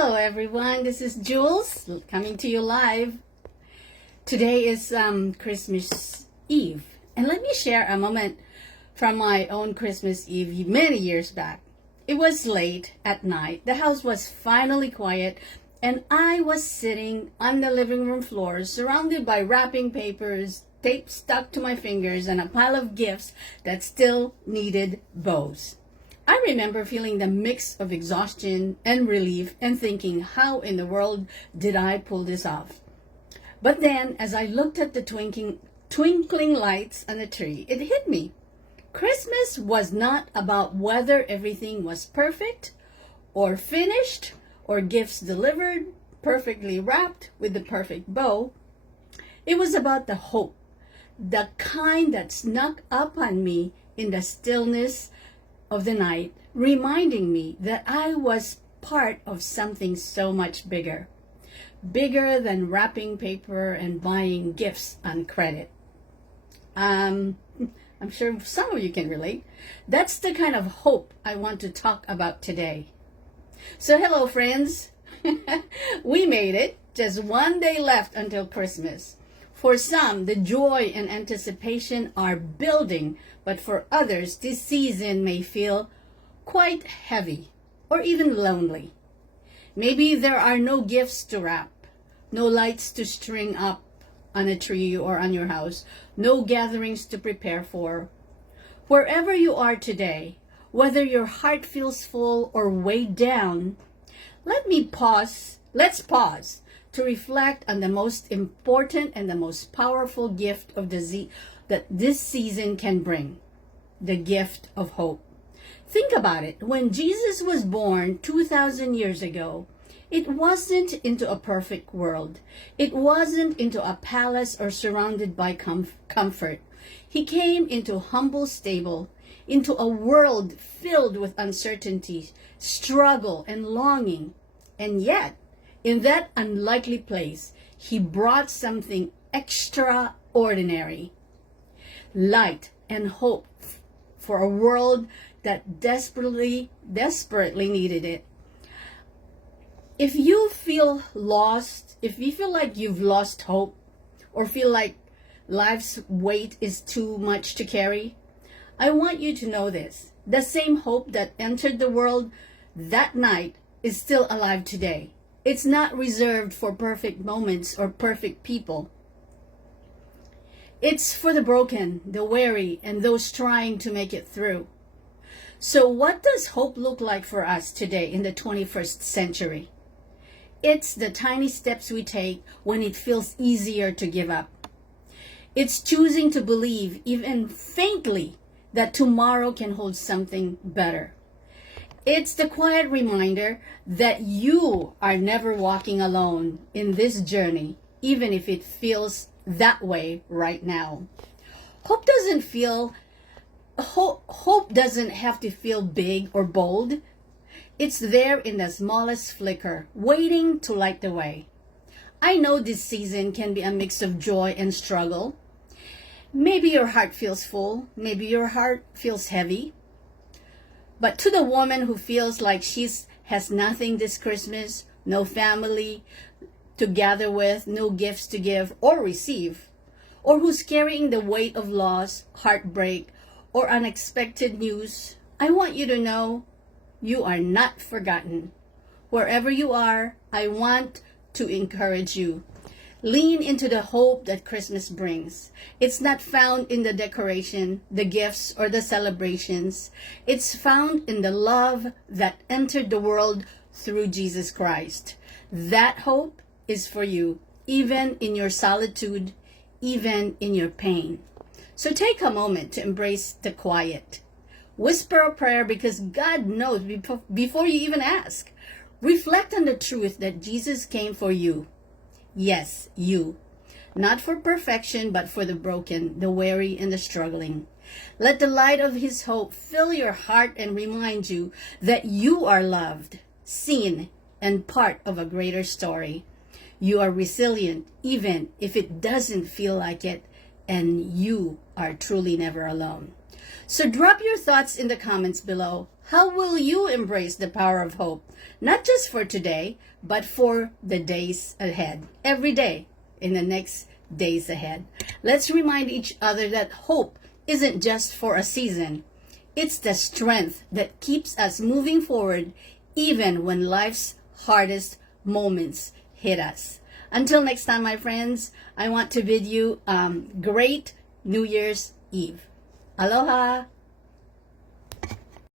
Hello everyone, this is Jules coming to you live. Today is Christmas Eve, and let me share a moment from my own Christmas Eve many years back. It was late at night, the house was finally quiet, and I was sitting on the living room floor surrounded by wrapping papers, tape stuck to my fingers, and a pile of gifts that still needed bows. I remember feeling the mix of exhaustion and relief and thinking, how in the world did I pull this off? But then, as I looked at the twinkling lights on the tree, it hit me. Christmas was not about whether everything was perfect or finished or gifts delivered, perfectly wrapped with the perfect bow. It was about the hope, the kind that snuck up on me in the stillness of the night, reminding me that I was part of something so much bigger than wrapping paper and buying gifts on credit. I'm sure some of you can relate. That's the kind of hope I want to talk about today. So hello friends, we made it. Just one day left until Christmas. For some, the joy and anticipation are building, but for others, this season may feel quite heavy or even lonely. Maybe there are no gifts to wrap, no lights to string up on a tree or on your house, no gatherings to prepare for. Wherever you are today, whether your heart feels full or weighed down, let's pause to reflect on the most important and the most powerful gift of that this season can bring, the gift of hope. Think about it. When Jesus was born 2,000 years ago, it wasn't into a perfect world. It wasn't into a palace or surrounded by comfort. He came into humble stable, into a world filled with uncertainty, struggle, and longing. And yet, in that unlikely place, he brought something extraordinary, light and hope for a world that desperately needed it. If you feel lost, if you feel like you've lost hope, or feel like life's weight is too much to carry, I want you to know this. The same hope that entered the world that night is still alive today. It's not reserved for perfect moments or perfect people. It's for the broken, the weary, and those trying to make it through. So what does hope look like for us today in the 21st century? It's the tiny steps we take when it feels easier to give up. It's choosing to believe, even faintly, that tomorrow can hold something better. It's the quiet reminder that you are never walking alone in this journey, even if it feels that way right now. Hope doesn't have to feel big or bold. It's there in the smallest flicker, waiting to light the way. I know this season can be a mix of joy and struggle. Maybe your heart feels full, maybe your heart feels heavy. But to the woman who feels like she has nothing this Christmas, no family to gather with, no gifts to give or receive, or who's carrying the weight of loss, heartbreak, or unexpected news, I want you to know you are not forgotten. Wherever you are, I want to encourage you. Lean into the hope that Christmas brings. It's not found in the decoration, the gifts, or the celebrations. It's found in the love that entered the world through Jesus Christ. That hope is for you, even in your solitude, even in your pain. So take a moment to embrace the quiet. Whisper a prayer because God knows before you even ask. Reflect on the truth that Jesus came for you. Yes, you. Not for perfection, but for the broken, the weary, and the struggling. Let the light of his hope fill your heart and remind you that you are loved, seen, and part of a greater story. You are resilient, even if it doesn't feel like it, and you are truly never alone. So drop your thoughts in the comments below. How will you embrace the power of hope, not just for today, but for the days ahead, every day in the next days ahead? Let's remind each other that hope isn't just for a season. It's the strength that keeps us moving forward even when life's hardest moments hit us. Until next time, my friends, I want to bid you great New Year's Eve. Aloha!